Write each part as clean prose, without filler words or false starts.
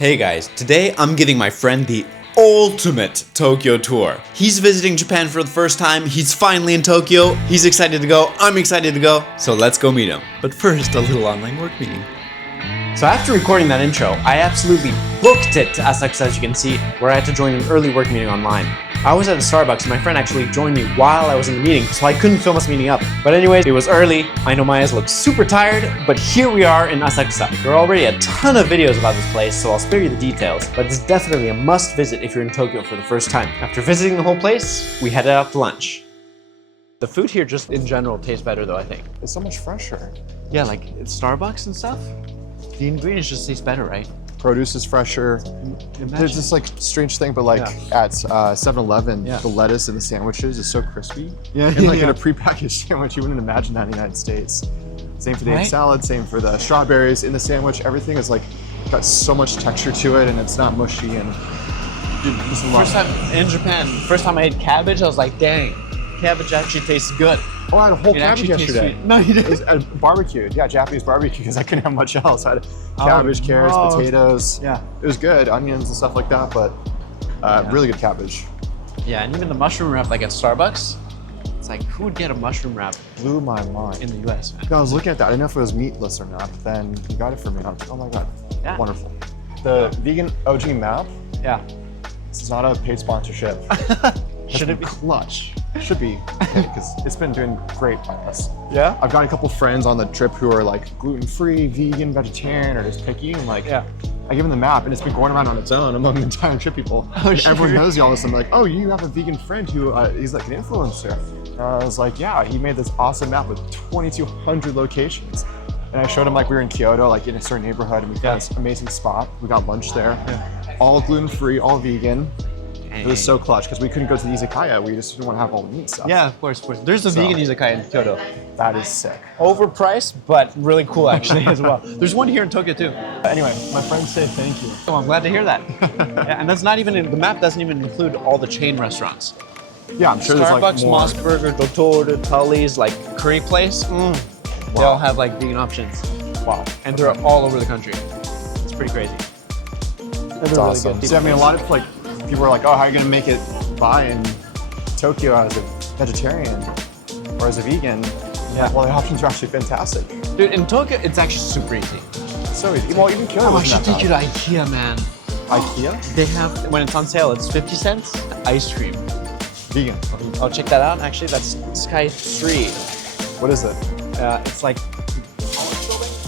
Hey guys, today I'm giving my friend the ultimate Tokyo tour. He's visiting Japan for the first time, he's finally in Tokyo, he's excited to go, I'm excited to go, so let's go meet him. But first, a little online work meeting. So after recording that intro, I absolutely booked it to Asakusa, as you can see, where I had to join an early work meeting online. I was at a Starbucks and my friend actually joined me while I was in the meeting, so I couldn't film us meeting up. But anyways, it was early. I know my eyes look super tired, but here we are in Asakusa. There are already a ton of videos about this place, so I'll spare you the details, but it's definitely a must visit if you're in Tokyo for the first time. After visiting the whole place, we headed out to lunch. The food here just in general tastes better though, I think. It's so much fresher. Yeah, like it's Starbucks and stuff. The ingredients just taste better, right? Produce is fresher. There's this like strange thing, but like at 7-Eleven, the lettuce in the sandwiches is so crispy. And like in a prepackaged sandwich, you wouldn't imagine that in the United States. Same for the egg salad, same for the strawberries in the sandwich. Everything is like got so much texture to it, and it's not mushy. And First time in Japan, first time I ate cabbage, I was like, dang, cabbage actually tastes good. Oh, I had a whole cabbage yesterday. No, you didn't. It was barbecued. Yeah, Japanese barbecue, because I couldn't have much else. I had cabbage, carrots, potatoes. Yeah. It was good, onions and stuff like that, but really good cabbage. Yeah, and even the mushroom wrap like at Starbucks, it's like, who would get a mushroom wrap? Blew my mind. In the US, man. Yeah, I was looking at that. I didn't know if it was meatless or not, but then you got it for me. And I was like, oh my God, wonderful. The vegan OG map. Yeah. This is not a paid sponsorship. Should it be? Clutch. Should be, because it's been doing great by us. Yeah? I've got a couple friends on the trip who are like gluten-free, vegan, vegetarian, or just picky, and like, I give them the map, and it's been going around on its own among the entire trip people. Oh, sure. Everyone knows you all this. I'm like, oh, you have a vegan friend who, he's like an influencer. And I was like, yeah, he made this awesome map with 2,200 locations. And I showed him like we were in Kyoto, like in a certain neighborhood, and we found this amazing spot. We got lunch there. All gluten-free, all vegan. It was so clutch because we couldn't go to the izakaya. We just didn't want to have all the meat stuff. Yeah, of course, of course. There's a vegan izakaya in Kyoto. That is sick. Overpriced, but really cool actually as well. There's one here in Tokyo too. Anyway, my friends say thank you. Oh, I'm glad to hear that. And that's not even, the map doesn't even include all the chain restaurants. Yeah, I'm sure there's like Starbucks, more. Mossburger, Dottor, Tully's, like curry place. They all have like vegan options. Wow. And they're all over the country. It's pretty crazy. That's awesome. Really good. See, I mean, a lot of like, people are like, oh, how are you gonna make it by in Tokyo as a vegetarian or as a vegan? Yeah. Well, the options are actually fantastic. Dude, in Tokyo, it's actually super easy. So easy. Well, even Kyoto. Oh, I should take you to IKEA, man. IKEA? They have, when it's on sale, it's 50 cents, ice cream. Vegan. Oh, check that out. Actually, that's Sky 3. What is it? It's like,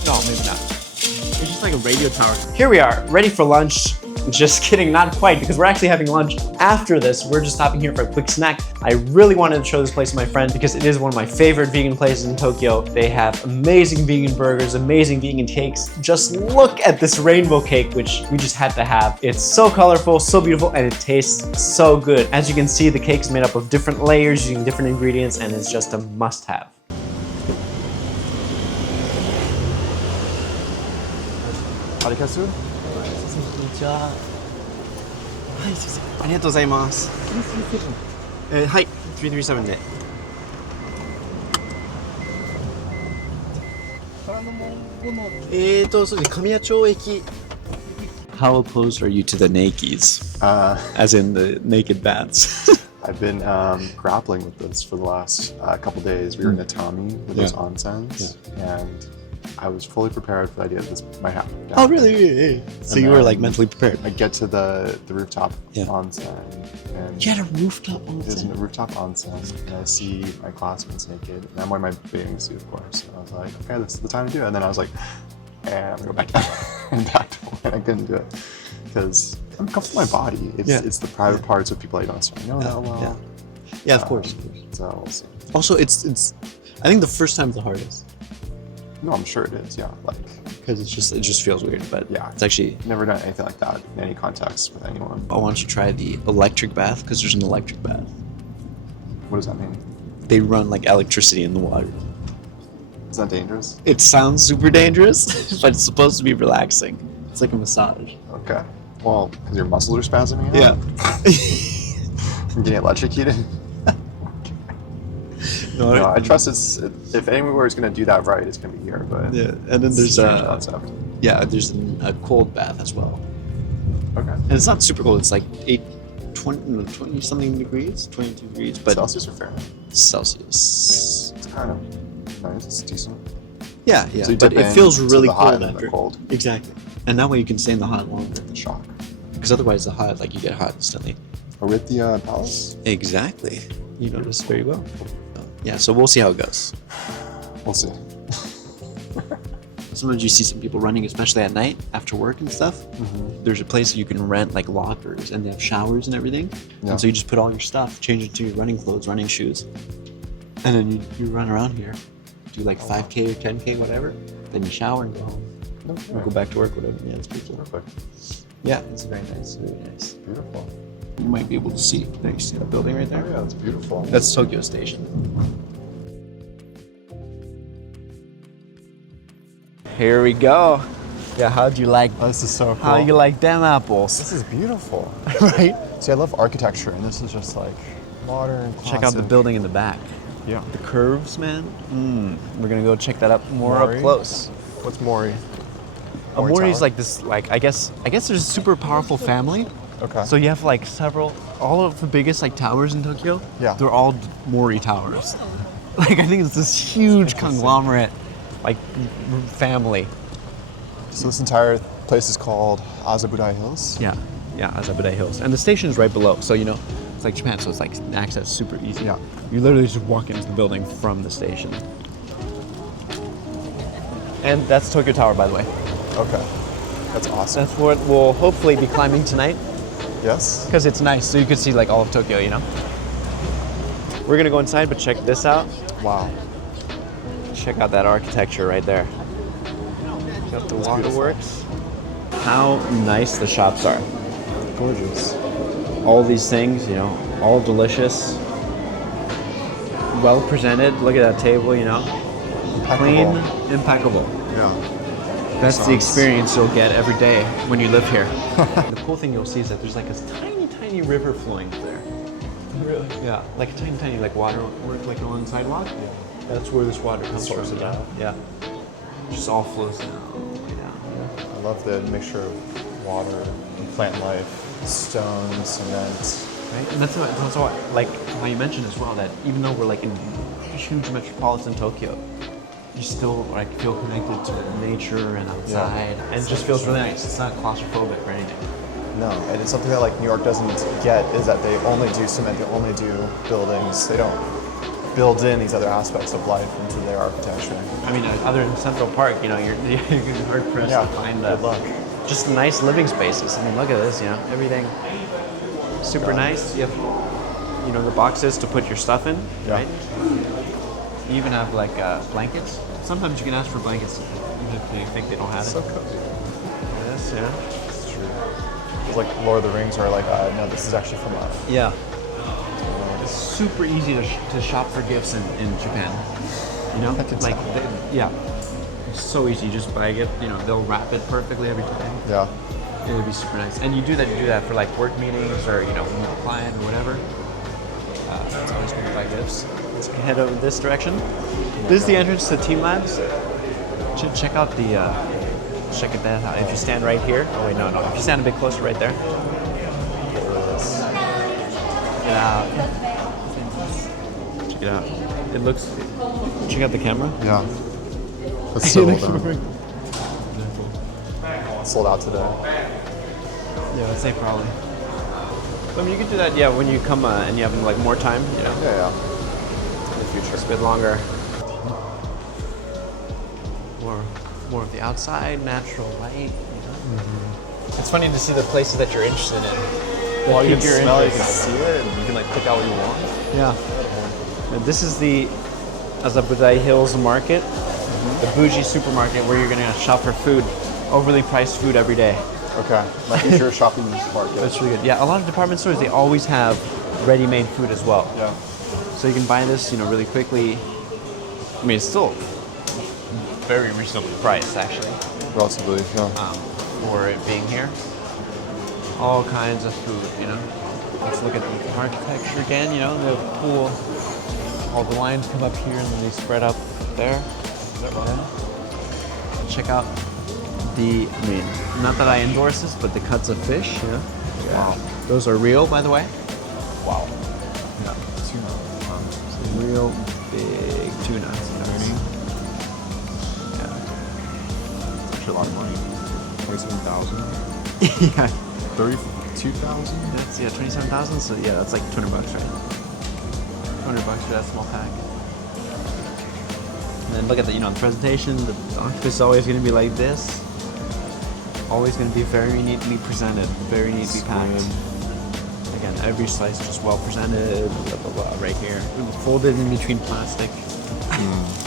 no, maybe not. It's just like a radio tower. Here we are, ready for lunch. Just kidding, not quite, because we're actually having lunch after this. We're just stopping here for a quick snack. I really wanted to show this place to my friend because it is one of my favorite vegan places in Tokyo. They have amazing vegan burgers, amazing vegan cakes. Just look at this rainbow cake, which we just had to have. It's so colorful, so beautiful, and it tastes so good. As you can see, the cake's made up of different layers using different ingredients, and it's just a must-have. Arikatsu? はい、先生。ありがとうございます。はい、337で。そうですね、神谷町駅。How opposed are you to the nakies? As in the naked bats. I've been grappling with this for the last couple days. We were in Atami with those onsens, and I was fully prepared for the idea that this might happen. Oh, really? Yeah. So you were like mentally prepared. I get to the rooftop onsen, and you had a rooftop onsen? There's a rooftop onsen, and I see my classmates naked, and I'm wearing my bathing suit, of course. And I was like, okay, this is the time to do it. And then I was like, I'm gonna go back down and back to when I couldn't do it because I'm comfortable with my body. It's the private parts of people I don't necessarily know that well. Yeah, of course. So we'll see. Also, it's. I think the first time's the hardest. No, I'm sure it is. Yeah, like because it just feels weird, but it's actually never done anything like that in any context with anyone. I want you to try the electric bath because there's an electric bath. What does that mean? They run like electricity in the water. Is that dangerous? It sounds super dangerous, but it's supposed to be relaxing. It's like a massage. Okay. Well, because your muscles are spasming out? Yeah. From getting electrocuted? No, I trust if anywhere is going to do that right, it's going to be here. But and then there's there's a cold bath as well. Okay. And it's not super cold. It's like 20 something degrees, 22 degrees, but Celsius or Fahrenheit? Celsius. It's kind of nice. It's decent. Yeah. So you But dip it feels in to really the hot cold and then after. the cold. Exactly. And that way you can stay in the hot longer. The shock. Because otherwise the hot, like you get hot instantly. Orythia Palace? Exactly. You noticed very well. Yeah, so we'll see how it goes. We'll see. Sometimes you see some people running, especially at night after work and stuff. There's a place you can rent like lockers and they have showers and everything. Yeah. And so you just put all your stuff, change it to your running clothes, running shoes. And then you run around here, do like 5K or 10K, whatever. Then you shower and go home. Okay. Or go back to work, whatever. Yeah, it's pretty cool. Perfect. Yeah, it's very nice, very nice. Beautiful. You might be able to see. There, you see that building right there? Yeah, it's beautiful. That's Tokyo Station. Here we go. Yeah, how'd you like? Oh, this is so cool. How you like them apples? This is beautiful. Right? See, I love architecture, and this is just like modern, classic. Check out the building in the back. Yeah. The curves, man. We're gonna go check that up more Mori? up close. What's Mori? Mori's Tower? like this, like I guess there's a super powerful family. Okay. So you have like all of the biggest like towers in Tokyo. Yeah. They're all Mori towers. Like I think it's this huge conglomerate, like family. So this entire place is called Azabudai Hills? Yeah, Azabudai Hills. And the station is right below, so it's like Japan, so it's like access super easy. Yeah. You literally just walk into the building from the station. And that's Tokyo Tower, by the way. Okay. That's awesome. That's what we'll hopefully be climbing tonight, Yes? because it's nice, so you can see like all of Tokyo, you know? We're gonna go inside, but check this out. Wow. Check out that architecture right there. Got the waterworks. How nice the shops are. Gorgeous. All these things, all delicious. Well presented. Look at that table, Clean, impeccable. Yeah. That's the experience you'll get every day when you live here. The cool thing you'll see is that there's like this tiny, tiny river flowing there. Really? Yeah, like a tiny, tiny water like along the sidewalk. Yeah. That's where this water comes Source from. it out. Yeah. Just all flows down, all the way down. I love the mixture of water and plant life, stone, cement. Right? And that's what, like how you mentioned as well, that even though we're like in huge metropolitan Tokyo, you still like feel connected to nature and outside, and it just feels really nice. It's not claustrophobic or anything. No, and it's something that like New York doesn't get is that they only do cement, they only do buildings, they don't build in these other aspects of life into their architecture. I mean, other than Central Park, you're hard pressed to find just nice living spaces. I mean, look at this, everything super nice. You have, the boxes to put your stuff in, right? You even have like blankets. Sometimes you can ask for blankets even if they think they don't have it. So cozy. Yes, yeah. It's true. It's like Lord of the Rings are like, no, this is actually from us. Yeah. It's super easy to shop for gifts in Japan. I can tell. It's so easy. You just bag it. They'll wrap it perfectly every time. Yeah. It'll be super nice. And you do that for like work meetings or when you have a client or whatever. It's always good to buy gifts. Let's head over this direction. This is the entrance to Team Labs. Check out the. Check it that out. If you stand right here. Oh wait, no. If you stand a bit closer, right there. Yeah. Check it out. It looks. Check out the camera. Yeah. It's so well done. Sold out today. Yeah, I'd say probably. I mean, you could do that. Yeah, when you come and you have like more time. Yeah. In the future, it's a bit longer. More of the outside, natural light. It's funny to see the places that you're interested in. Well, you can smell it, you can see it, and you can like pick out what you want. Yeah. And this is the Azabudai Hills Market, the bougie supermarket where you're gonna shop for food, overly priced food every day. Okay, like it's your shopping market. That's really good. Yeah, a lot of department stores, they always have ready-made food as well. Yeah. So you can buy this, really quickly. I mean, it's still very reasonably priced, actually, Relatively, yeah. for it being here. All kinds of food, Let's look at the architecture again, they have a pool. All the lines come up here and then they spread up there. Yeah. Check out I mean, not that I endorse this, but the cuts of fish, yeah. Wow. Those are real, by the way. Wow. Yeah, tuna. Some real big tuna. Yeah. It's actually a lot of money. 27,000. Yeah. 32,000. That's 27,000. So yeah, that's like $200, right? $200 for that small pack. And then look at the the presentation. The octopus is always going to be like this. Always going to be very neatly presented, very neatly packed. Again, every slice just well presented. Blah blah blah. Right here, folded in between plastic.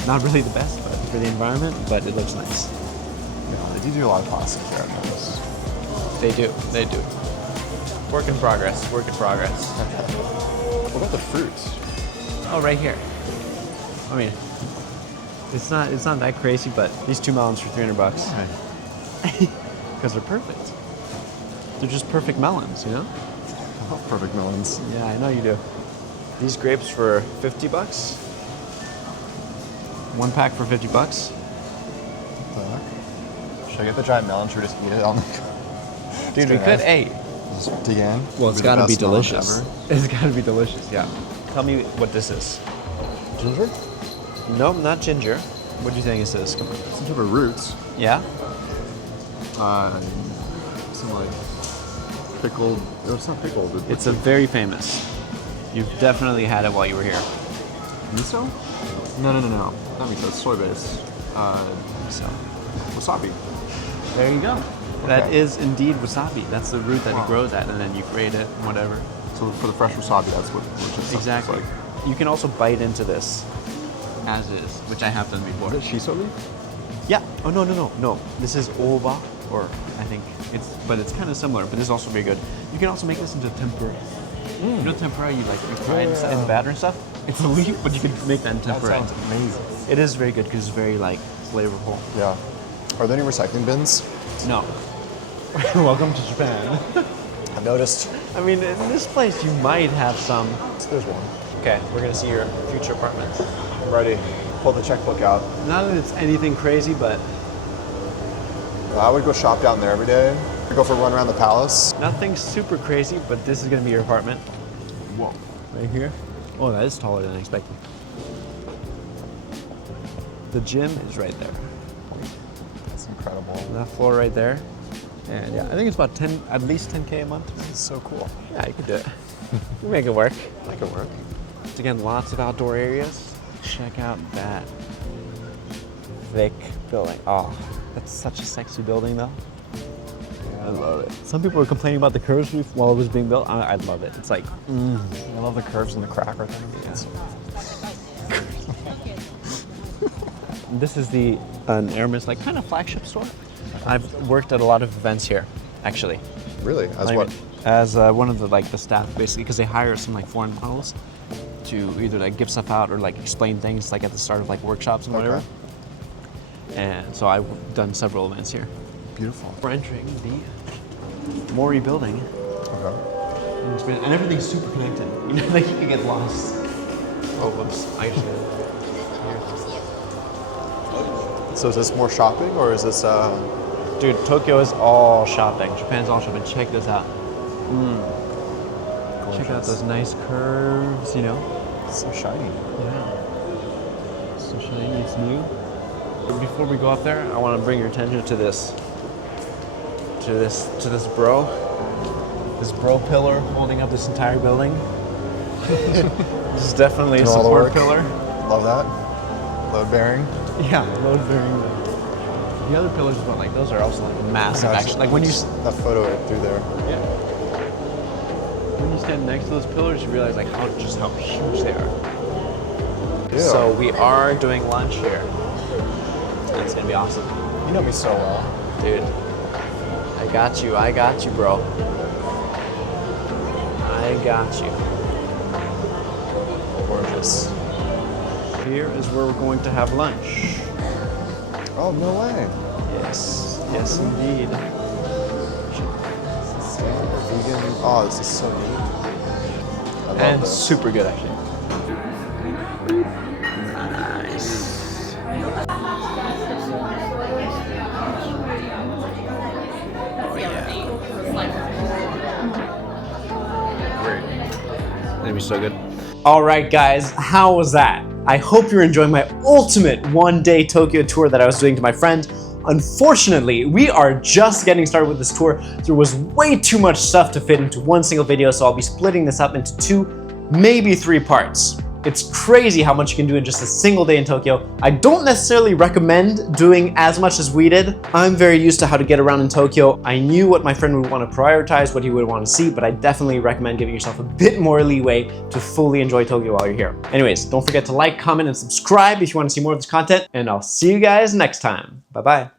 Not really the best, but for the environment, but it looks nice. Yeah, they do a lot of plastic there at times. They do. They do. Work in progress. Work in progress. What about the fruits? Oh, right here. I mean, it's not that crazy, but these 2 melons for $300. Because they're perfect. They're just perfect melons, you know? I love perfect melons. Yeah, I know you do. These grapes for $50. 1 pack for $50. Should I get the giant melon? Should we just eat it on the... Dude, we could. Hey. Just dig in. Well, it's gotta be delicious. It's gotta be delicious, yeah. Tell me what this is. Ginger? Nope, not ginger. What do you think this is? Come on. Some type of roots. Yeah? Some like pickled. No, it's not pickled. It's a very famous. You've definitely had it while you were here. Miso? No. Not miso. It's soy based. So, Wasabi. there you go. That Okay. is indeed wasabi. That's the root that it grows at, and then you grate it, whatever. So for the fresh wasabi, that's what it's Exactly. like. You can also bite into this as is, which I have done before. Is it shiso leaf? Yeah. Oh no. This is oba, or I think but it's kind of similar. But this is also very good. You can also make this into tempura. You know tempura, you fry it in the batter and stuff. It's a leaf, but you can make that in That tempura. sounds amazing. It is very good because it's very flavorful. Yeah. Are there any recycling bins? No. Welcome to Japan. I noticed. I mean, in this place you might have some. There's one. Okay, we're gonna see your future apartment. I'm ready. Pull the checkbook out. Not that it's anything crazy, but I would go shop down there every day. I'd go for a run around the palace. nothing super crazy. But this is gonna be your apartment. Whoa. Right here. Oh, that is taller than I expected. The gym is right there. That's incredible. That floor right there. And yeah, I think it's about at least 10K a month. This is so cool. Yeah, you could do it. You make it work. Make it work. Again, lots of outdoor areas. Check out that thick building. Oh, that's such a sexy building though. I love it. Some people were complaining about the curves roof while it was being built. I love it. It's like, I love the curves and the crack right there. this is an Hermes kind of flagship store. I've worked at a lot of events here, actually. Really? As what? As one of the staff, basically, because they hire some foreign models to either give stuff out or explain things at the start of workshops and whatever. Okay. And so I've done several events here. Beautiful. We're entering the Mori building, Okay. and everything's super connected. You can get lost. Oh, whoops! So is this more shopping or is this? Dude, Tokyo is all shopping. Japan's all shopping. Check this out. Check out those nice curves. It's so shiny. Yeah. So shiny, it's new. Before we go up there, I want to bring your attention to this. To this bro. This bro pillar holding up this entire building. This is definitely a Doing all the support work. pillar. Love that. Load bearing. Yeah, load bearing. The other pillars, but those are also massive. Actually, when you that photo through there. yeah. When you stand next to those pillars, you realize how huge they are. Yeah. So we are doing lunch here. And it's gonna be awesome. You know me so well. Dude, I got you, bro. I got you. Gorgeous. Here is where we're going to have lunch. Oh, no way. Yes, indeed. Vegan. Oh, this is so neat. I love And this. super good, actually. Nice. That'd be so good. All right, guys, how was that? I hope you're enjoying my ultimate one-day Tokyo tour that I was doing to my friend. Unfortunately, we are just getting started with this tour. There was way too much stuff to fit into one single video, so I'll be splitting this up into 2, maybe 3 parts. It's crazy how much you can do in just a single day in Tokyo. I don't necessarily recommend doing as much as we did. I'm very used to how to get around in Tokyo. I knew what my friend would want to prioritize, what he would want to see, but I definitely recommend giving yourself a bit more leeway to fully enjoy Tokyo while you're here. Anyways, don't forget to like, comment, and subscribe if you want to see more of this content, and I'll see you guys next time. Bye-bye.